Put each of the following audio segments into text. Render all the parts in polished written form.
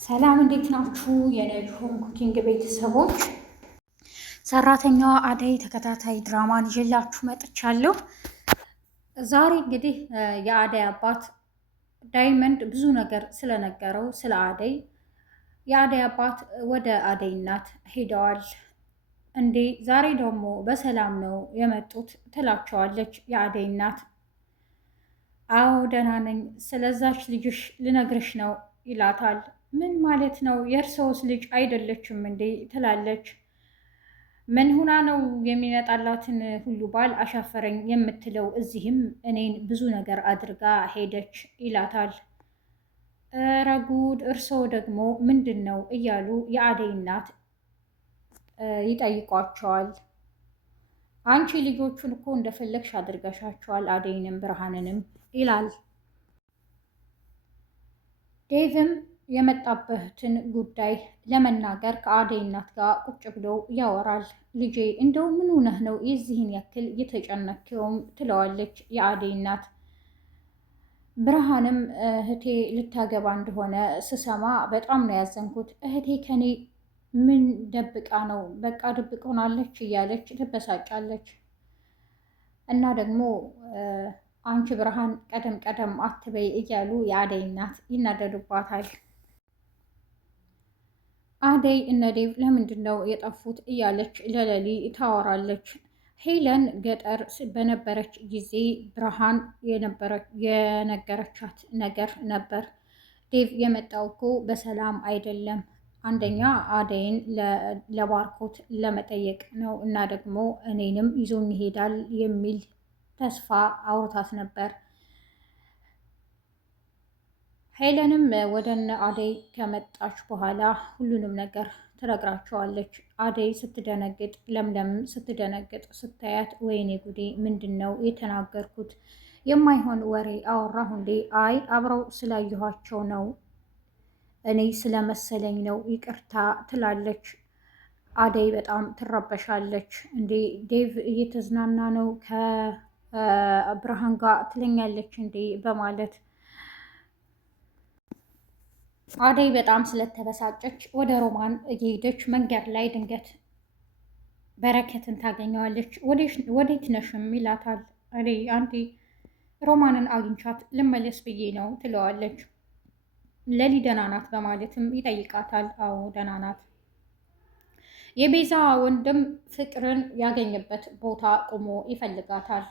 ሰላም እንዴት ናችሁ? የነጅሆም ኩኪንግ ቤተሰቦች፣ ሰራተኛዋ አደይ ተከታታይ ድራማን ይዤላችሁ መጥቻለሁ። ዛሬ እንግዲህ የአደይ አባት ዳይመንድ ብዙ ነገር ስለነገረው ስለ አደይ የአደይ አባት ወደ አደይ እናት ሄደዋል። እንዴ ዛሬ ደግሞ በሰላም ነው የመጡት ትላቸዋለች የአደይ እናት። አዎ ደህና ነኝ፣ ስለዛች ልጅሽ ልነግርሽ ነው ይላታል። ምን ማለት ነው? የእርስዎስ ልጅ አይደለችም እንዴ ትላለች። ምን ሁና ነው የሚመጣላትን ሁሉ ባል አሻፈረኝ የምትለው? እዚህም እኔን ብዙ ነገር አድርጋ ሄደች ይላታል። እረ ጉድ! እርስዎ ደግሞ ምንድን ነው እያሉ የአደይ እናት ይጠይቋቸዋል። አንቺ ልጆቹን እኮ እንደፈለግሽ አድርገሻቸዋል፣ አደይንም ብርሃንንም ይላል። ዴቭም የመጣበትን ጉዳይ ለመናገር ከአደይ እናት ጋር ቁጭ ብሎ ያወራል። ልጄ እንደው ምን ሆነህ ነው የዚህን ያክል የተጨነከውም? ትለዋለች የአደይ እናት። ብርሃንም እህቴ ልታገባ እንደሆነ ስሰማ በጣም ነው ያዘንኩት። እህቴ ከኔ ምን ደብቃ ነው? በቃ ድብቅ ሆናለች እያለች ትበሳጫለች። እና ደግሞ አንቺ ብርሃን ቀደም ቀደም አትበይ እያሉ የአደይ እናት ይናደዱባታል። አደይ እነ ዴቭ ለምንድን ነው የጠፉት እያለች ለሌሊ ታወራለች። ሄለን ገጠር በነበረች ጊዜ ብርሃን የነገረቻት ነገር ነበር። ዴቭ የመጣው እኮ በሰላም አይደለም፣ አንደኛ አደይን ለባርኮት ለመጠየቅ ነው እና ደግሞ እኔንም ይዞኝ ይሄዳል የሚል ተስፋ አውርታት ነበር። ሄለንም ወደነ አደይ ከመጣች በኋላ ሁሉንም ነገር ትነግራቸዋለች። አደይ ስትደነግጥ፣ ለምለም ስትደነግጥ ስታያት ወይኔ ጉዴ ምንድን ነው የተናገርኩት? የማይሆን ወሬ አወራሁ እንዴ? አይ አብረው ስላየኋቸው ነው እኔ ስለመሰለኝ ነው ይቅርታ ትላለች። አደይ በጣም ትረበሻለች። እንዴ ዴቭ እየተዝናና ነው ከብርሃን ጋር ትለኛለች እንዴ በማለት አደይ በጣም ስለተበሳጨች ወደ ሮማን እየሄደች መንገድ ላይ ድንገት በረከትን ታገኘዋለች። ወዴት ነሽም ይላታል። አደይ አንዴ ሮማንን አግኝቻት ልመለስ ብዬ ነው ትለዋለች። ለሊ ደህና ናት በማለትም ይጠይቃታል። አዎ ደህና ናት። የቤዛ ወንድም ፍቅርን ያገኘበት ቦታ ቆሞ ይፈልጋታል።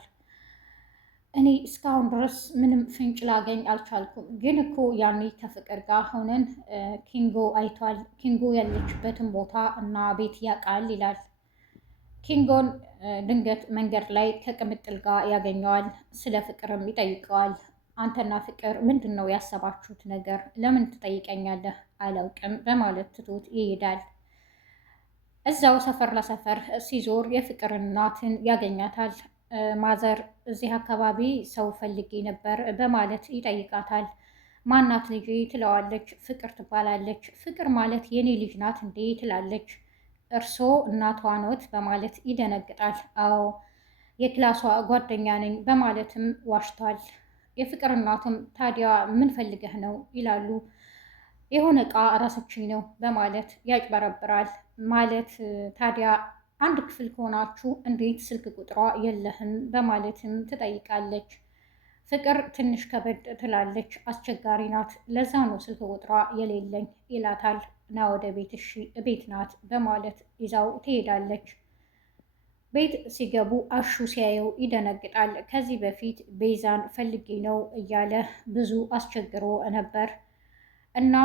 እኔ እስካሁን ድረስ ምንም ፍንጭ ላገኝ አልቻልኩም፣ ግን እኮ ያኔ ከፍቅር ጋር ሆነን ኪንጎ አይቷል፣ ኪንጎ ያለችበትን ቦታ እና ቤት ያውቃል ይላል። ኪንጎን ድንገት መንገድ ላይ ከቅምጥል ጋር ያገኘዋል። ስለ ፍቅርም ይጠይቀዋል። አንተና ፍቅር ምንድን ነው ያሰባችሁት ነገር? ለምን ትጠይቀኛለህ? አላውቅም በማለት ትቶት ይሄዳል። እዛው ሰፈር ለሰፈር ሲዞር የፍቅር እናትን ያገኛታል። ማዘር እዚህ አካባቢ ሰው ፈልጌ ነበር በማለት ይጠይቃታል። ማናት ልጅ ትለዋለች። ፍቅር ትባላለች። ፍቅር ማለት የኔ ልጅ ናት እንዴ ትላለች። እርሶ እናቷ ኖት በማለት ይደነግጣል። አዎ የክላሷ ጓደኛ ነኝ በማለትም ዋሽቷል። የፍቅር እናትም ታዲያ ምን ፈልገህ ነው ይላሉ። የሆነ ዕቃ ራሰችኝ ነው በማለት ያጭበረብራል። ማለት ታዲያ አንድ ክፍል ከሆናችሁ እንዴት ስልክ ቁጥሯ የለህም በማለትም ትጠይቃለች። ፍቅር ትንሽ ከበድ ትላለች። አስቸጋሪ ናት፣ ለዛ ነው ስልክ ቁጥሯ የሌለኝ ይላታል። ና ወደ ቤት እሺ፣ ቤት ናት በማለት ይዛው ትሄዳለች። ቤት ሲገቡ አሹ ሲያየው ይደነግጣል። ከዚህ በፊት ቤዛን ፈልጌ ነው እያለ ብዙ አስቸግሮ ነበር እና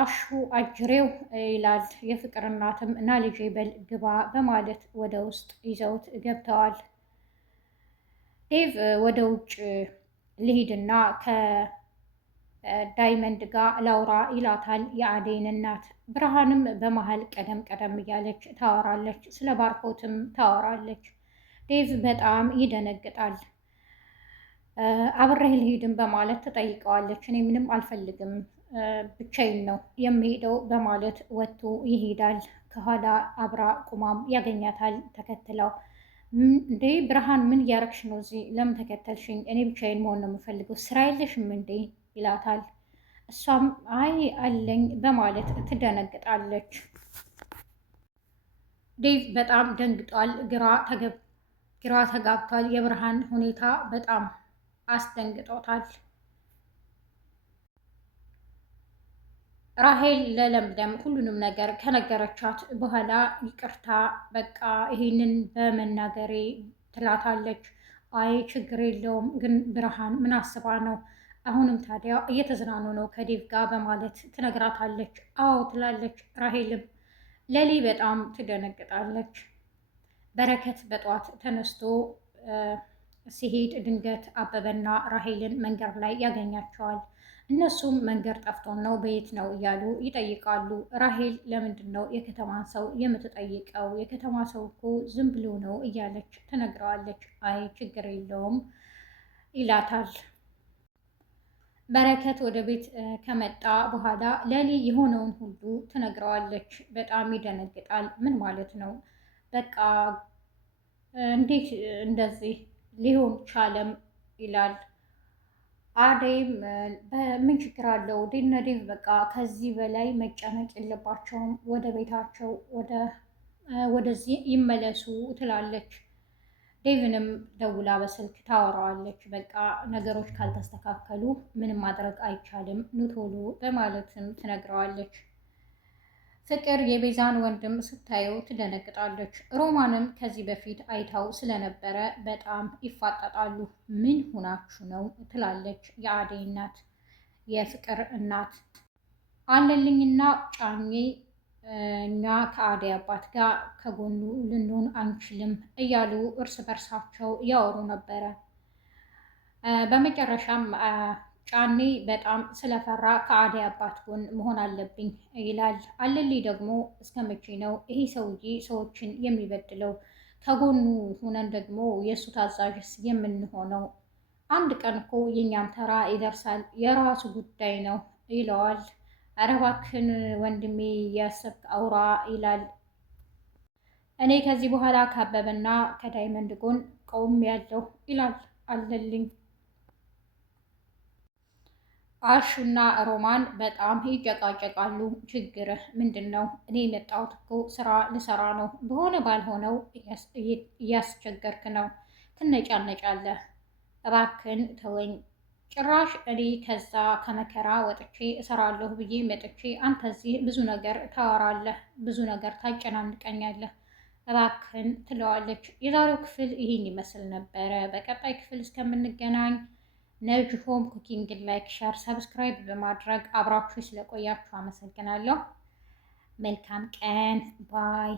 አሹ አጅሬው ይላል። የፍቅር እናትም እና ልጄ በል ግባ በማለት ወደ ውስጥ ይዘውት ገብተዋል። ዴቭ ወደ ውጭ ልሂድና ከዳይመንድ ጋር ላውራ ይላታል የአደይን እናት። ብርሃንም በመሀል ቀደም ቀደም እያለች ታወራለች፣ ስለ ባርኮትም ታወራለች። ዴቭ በጣም ይደነግጣል። አብሬህ ልሂድም በማለት ትጠይቀዋለች። እኔ ምንም አልፈልግም ብቻዬን ነው የሚሄደው በማለት ወጥቶ ይሄዳል። ከኋላ አብራ ቁማም ያገኛታል ተከትለው። እንዴ ብርሃን ምን እያረግሽ ነው እዚህ? ለምን ተከተልሽኝ? እኔ ብቻዬን መሆን ነው የምፈልገው፣ ስራ የለሽም እንዴ ይላታል። እሷም አይ አለኝ በማለት ትደነግጣለች። ዴቭ በጣም ደንግጧል፣ ግራ ተጋብቷል። የብርሃን ሁኔታ በጣም አስደንግጦታል። ራሄል ለለምለም ሁሉንም ነገር ከነገረቻት በኋላ ይቅርታ በቃ ይሄንን በመናገሬ ትላታለች። አይ ችግር የለውም ግን ብርሃን ምን አስባ ነው? አሁንም ታዲያ እየተዝናኑ ነው ከዴቭ ጋር በማለት ትነግራታለች። አዎ ትላለች ራሄልም። ለሊ በጣም ትደነግጣለች። በረከት በጠዋት ተነስቶ ሲሄድ ድንገት አበበና ራሄልን መንገድ ላይ ያገኛቸዋል። እነሱም መንገድ ጠፍቶን ነው በየት ነው እያሉ ይጠይቃሉ። ራሄል ለምንድን ነው የከተማን ሰው የምትጠይቀው? የከተማ ሰው እኮ ዝም ብሎ ነው እያለች ትነግረዋለች። አይ ችግር የለውም ይላታል። በረከት ወደ ቤት ከመጣ በኋላ ለሊ የሆነውን ሁሉ ትነግረዋለች። በጣም ይደነግጣል። ምን ማለት ነው? በቃ እንዴት እንደዚህ ሊሆን ቻለም ይላል። አደይም ምን ችግር አለው ዴቭ በቃ ከዚህ በላይ መጨነቅ የለባቸውም ወደ ቤታቸው ወደዚህ ይመለሱ ትላለች። ዴቭንም ደውላ በስልክ ታወራዋለች። በቃ ነገሮች ካልተስተካከሉ ምንም ማድረግ አይቻልም ኑ ቶሎ በማለትም ትነግረዋለች። ፍቅር የቤዛን ወንድም ስታየው ትደነግጣለች። ሮማንም ከዚህ በፊት አይታው ስለነበረ በጣም ይፋጠጣሉ። ምን ሁናችሁ ነው ትላለች የአደይ እናት። የፍቅር እናት አለልኝና ጫኜ እኛ ከአደይ አባት ጋር ከጎኑ ልንሆን አንችልም እያሉ እርስ በርሳቸው ያወሩ ነበረ። በመጨረሻም ጫኔ በጣም ስለፈራ ከአደይ አባት ጎን መሆን አለብኝ ይላል። አለልኝ ደግሞ እስከ መቼ ነው ይሄ ሰውዬ ሰዎችን የሚበድለው? ከጎኑ ሆነን ደግሞ የእሱ ታዛዥስ የምንሆነው? አንድ ቀን እኮ የእኛም ተራ ይደርሳል፣ የራሱ ጉዳይ ነው ይለዋል። ኧረ እባክህን ወንድሜ እያሰብክ አውራ ይላል። እኔ ከዚህ በኋላ ካበበና ከዳይመንድ ጎን ቆም ያለው ይላል አለልኝ። አሹና ሮማን በጣም ይጨቃጨቃሉ። ችግርህ ምንድን ነው? እኔ የመጣሁት እኮ ስራ ልሰራ ነው። በሆነ ባልሆነው እያስቸገርክ ነው፣ ትነጫነጫለህ። እባክን ተወኝ። ጭራሽ እኔ ከዛ ከመከራ ወጥቼ እሰራለሁ ብዬ መጥቼ አንተ እዚህ ብዙ ነገር ታወራለህ፣ ብዙ ነገር ታጨናንቀኛለህ። እባክን ትለዋለች። የዛሬው ክፍል ይህን ይመስል ነበረ። በቀጣይ ክፍል እስከምንገናኝ ነጅ ሆም ኩኪንግ ላይክ፣ ሸር፣ ሰብስክራይብ በማድረግ አብራችሁ ስለቆያችሁ አመሰግናለሁ። መልካም ቀን ባይ